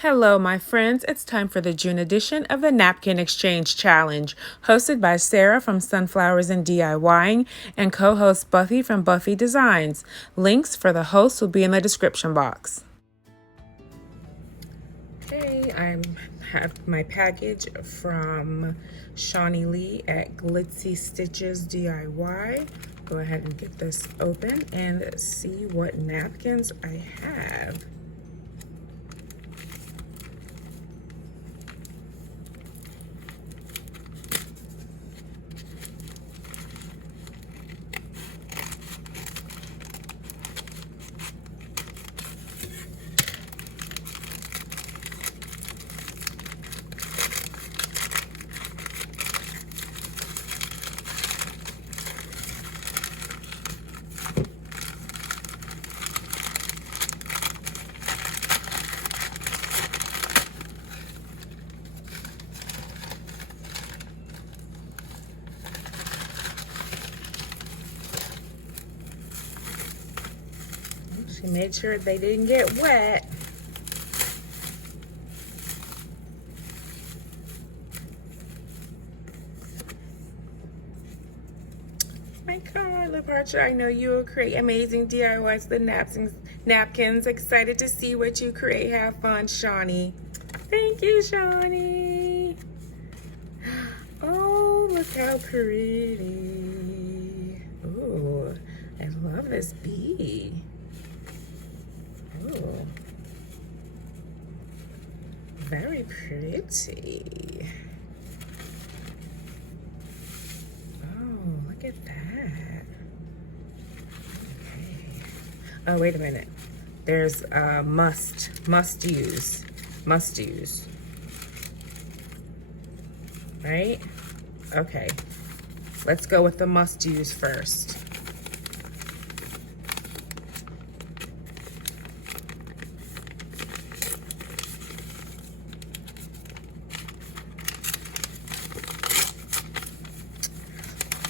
Hello, my friends. It's time for the June edition of the Napkin Exchange Challenge, hosted by Sarah from Sunflowers and DIYing and co-host Buffy from Buffy Designs. Links for the hosts will be in the description box. Hey, I have my package from Shawnee Lee at Glitzy Stitches DIY. Go ahead and get this open and see what napkins I have. She made sure they didn't get wet. My God, LaParcha, I know you will create amazing DIYs with the napkins. Excited to see what you create. Have fun, Shawnee. Thank you, Shawnee. Oh, look how pretty. Ooh, I love this bee. Ooh, very pretty. Oh, look at that. Okay. Oh, wait a minute. There's must use. Right? Okay. Let's go with the must use first.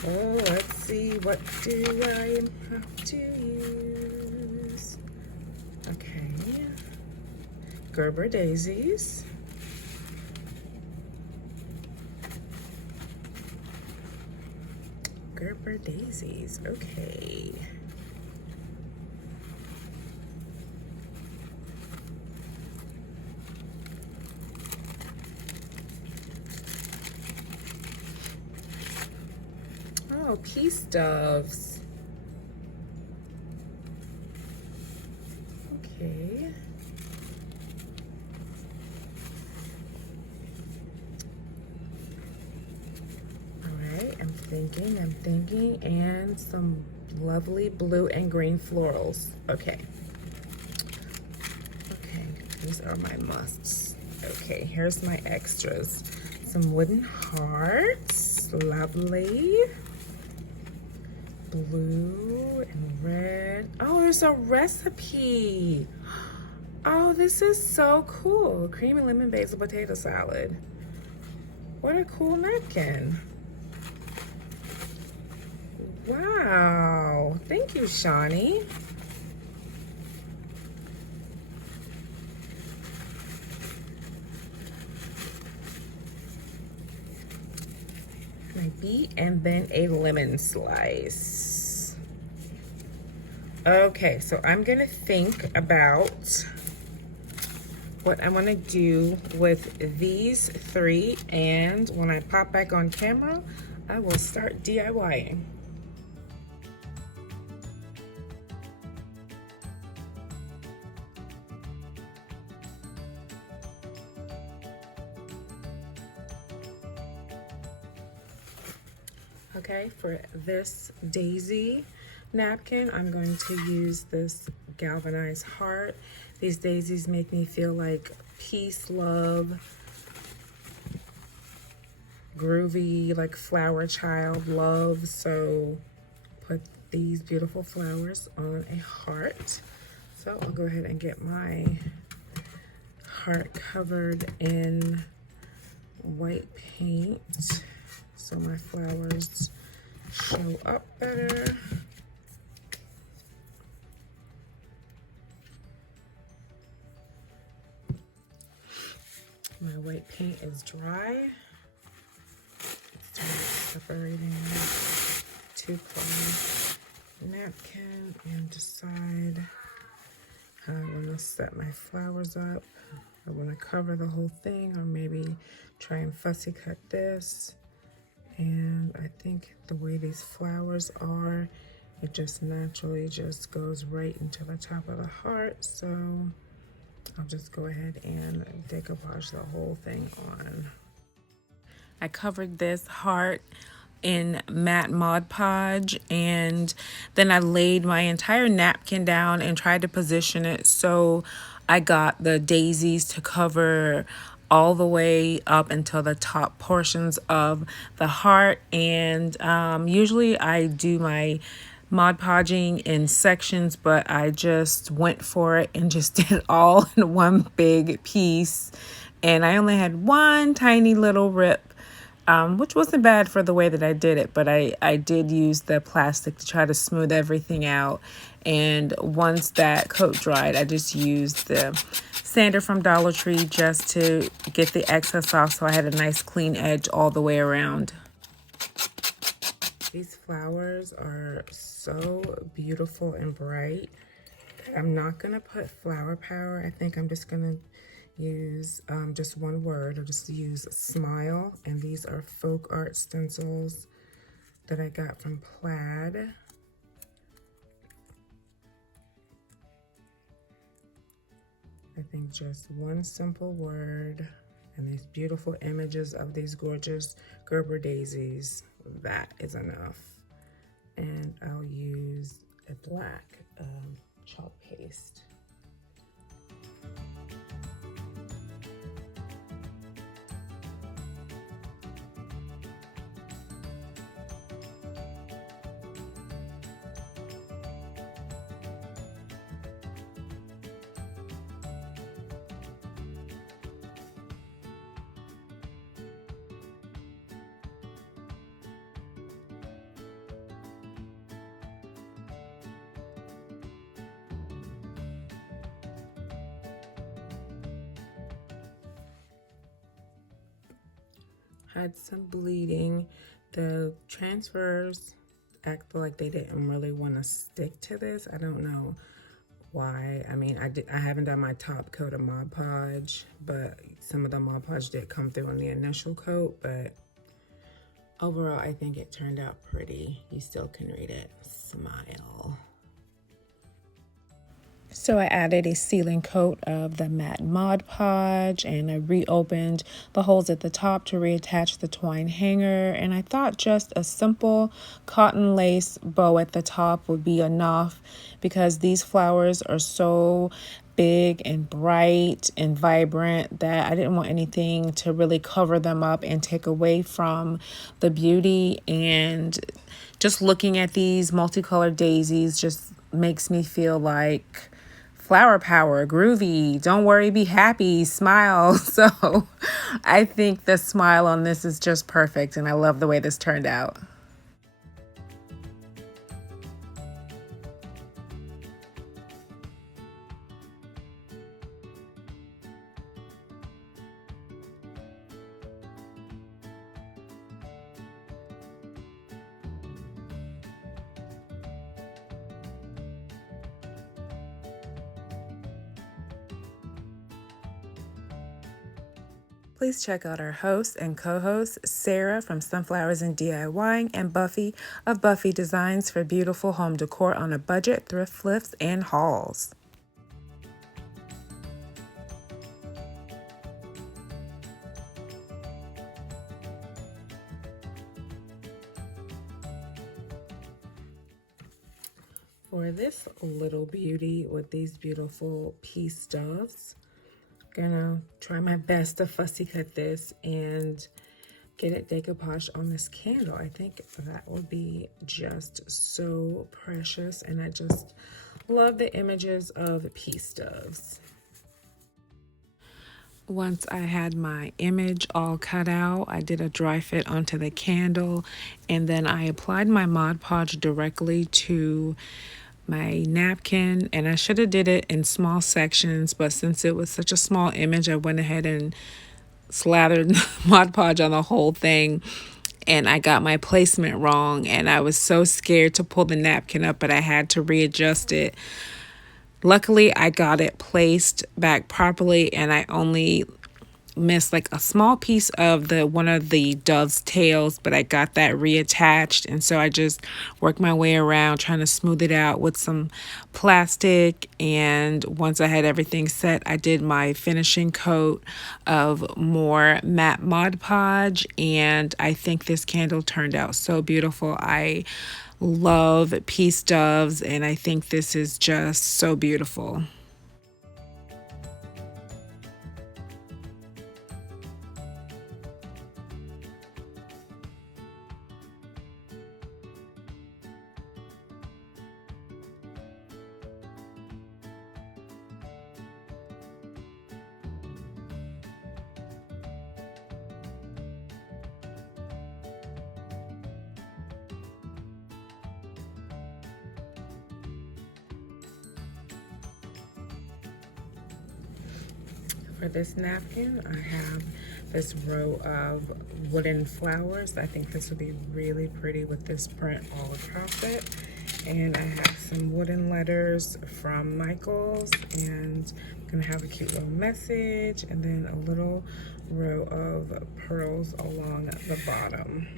Oh, let's see, what do I have to use? Okay. Gerber daisies. Gerber daisies, okay. Oh, peace doves. Okay. All right, I'm thinking, and some lovely blue and green florals. Okay. Okay, these are my musts. Okay, here's my extras. Some wooden hearts, lovely. Blue and red. Oh, there's a recipe. Oh, this is so cool. Creamy lemon basil potato salad. What a cool napkin. Wow. Thank you, Shawnee. My beet and then a lemon slice. Okay, so I'm gonna think about what I want to do with these three, and when I pop back on camera, I will start DIYing. Okay, for this daisy napkin, I'm going to use this galvanized heart. These daisies make me feel like peace, love, groovy, like flower child love. So put these beautiful flowers on a heart. So I'll go ahead and get my heart covered in white paint so my flowers show up better. My white paint is dry. Start separating two-ply napkin and decide how I want to set my flowers up. I want to cover the whole thing, or maybe try and fussy cut this. And I think the way these flowers are, it just naturally just goes right into the top of the heart. So I'll just go ahead and decoupage the whole thing on. I covered this heart in matte Mod Podge, and then I laid my entire napkin down and tried to position it so I got the daisies to cover all the way up until the top portions of the heart. And usually I do my Mod Podging in sections, but I just went for it and just did it all in one big piece. And I only had one tiny little rip, which wasn't bad for the way that I did it, but I did use the plastic to try to smooth everything out. And once that coat dried, I just used the sander from Dollar Tree just to get the excess off, so I had a nice clean edge all the way around. These flowers are so beautiful and bright. I'm not gonna put flower power. I think I'm just gonna use just one word, or just use smile. And these are folk art stencils that I got from Plaid. I think just one simple word and these beautiful images of these gorgeous Gerber daisies, that is enough. And I'll use a black chalk paste. Had some bleeding. The transfers act like they didn't really want to stick to this. I don't know why. I mean, I haven't done my top coat of Mod Podge, but some of the Mod Podge did come through on the initial coat. But overall, I think it turned out pretty. You still can read it. Smile. So I added a sealing coat of the matte Mod Podge, and I reopened the holes at the top to reattach the twine hanger. And I thought just a simple cotton lace bow at the top would be enough, because these flowers are so big and bright and vibrant that I didn't want anything to really cover them up and take away from the beauty. And just looking at these multicolored daisies just makes me feel like flower power, groovy, don't worry, be happy, smile. So I think the smile on this is just perfect, and I love the way this turned out. Please check out our host and co-host, Sarah from Sunflowers and DIYing, and Buffy of Buffy Designs for beautiful home decor on a budget, thrift flips, and hauls. For this little beauty with these beautiful pea stuffs, gonna try my best to fussy cut this and get it decoupage on this candle. I think that will be just so precious, and I just love the images of pea stuffs. Once I had my image all cut out, I did a dry fit onto the candle, and then I applied my Mod Podge directly to my napkin. And I should have did it in small sections, but since it was such a small image, I went ahead and slathered Mod Podge on the whole thing, and I got my placement wrong, and I was so scared to pull the napkin up, but I had to readjust it. Luckily, I got it placed back properly, and I only missed like a small piece of the one of the dove's tails, but I got that reattached, and so I just worked my way around trying to smooth it out with some plastic. And once I had everything set, I did my finishing coat of more matte Mod Podge, and I think this candle turned out so beautiful. I love peace doves, and I think this is just so beautiful. For this napkin, I have this row of wooden flowers. I think this would be really pretty with this print all across it. And I have some wooden letters from Michaels, and I'm gonna have a cute little message, and then a little row of pearls along the bottom.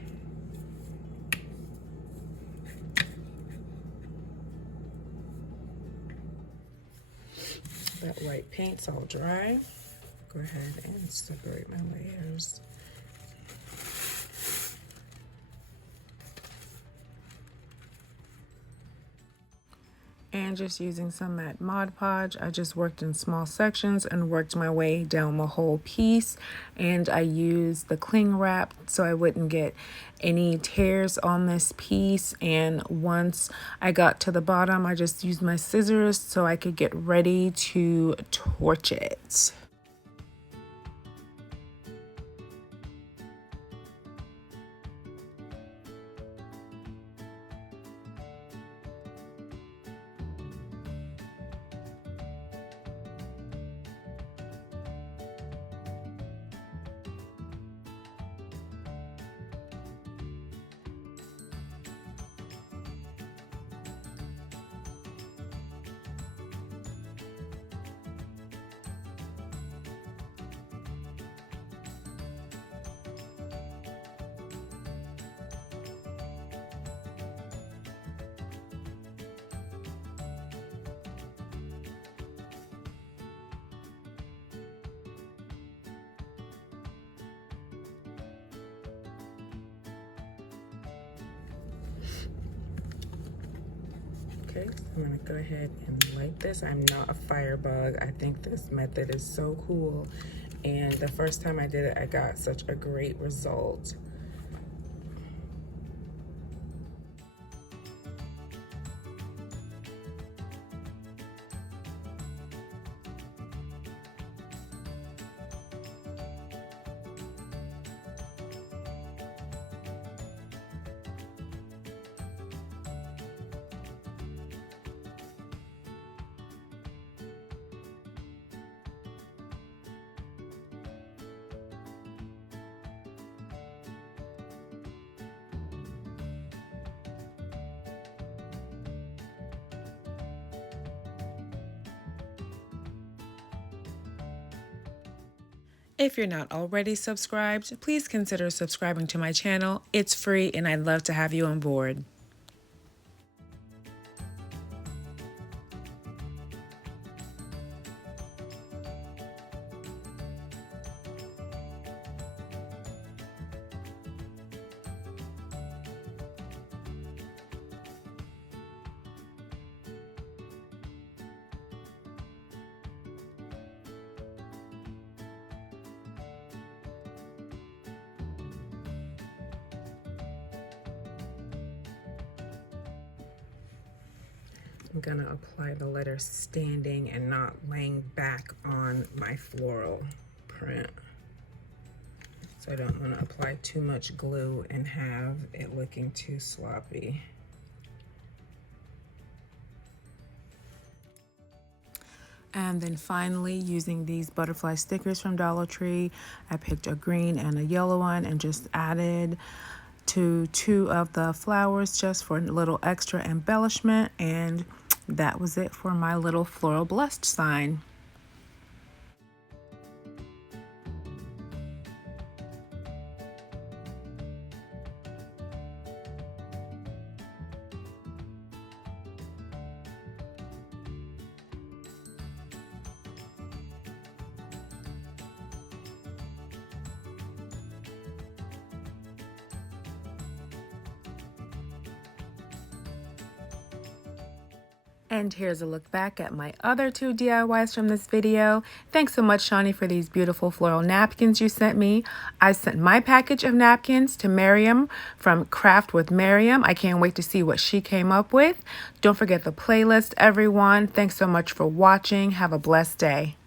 That white paint's all dry. Go ahead and separate my layers. And just using some matte Mod Podge, I just worked in small sections and worked my way down the whole piece. And I used the cling wrap so I wouldn't get any tears on this piece. And once I got to the bottom, I just used my scissors so I could get ready to torch it. Okay, I'm gonna go ahead and light this. I'm not a firebug. I think this method is so cool. And the first time I did it, I got such a great result. If you're not already subscribed, please consider subscribing to my channel. It's free and I'd love to have you on board. I'm gonna apply the letter standing and not laying back on my floral print. So I don't want to apply too much glue and have it looking too sloppy. And then finally, using these butterfly stickers from Dollar Tree, I picked a green and a yellow one and just added to 2 of the flowers just for a little extra embellishment. And that was it for my little floral blessed sign. And here's a look back at my other 2 DIYs from this video. Thanks so much, Shawnee, for these beautiful floral napkins you sent me. I sent my package of napkins to Miriam from Craft with Miriam. I can't wait to see what she came up with. Don't forget the playlist, everyone. Thanks so much for watching. Have a blessed day.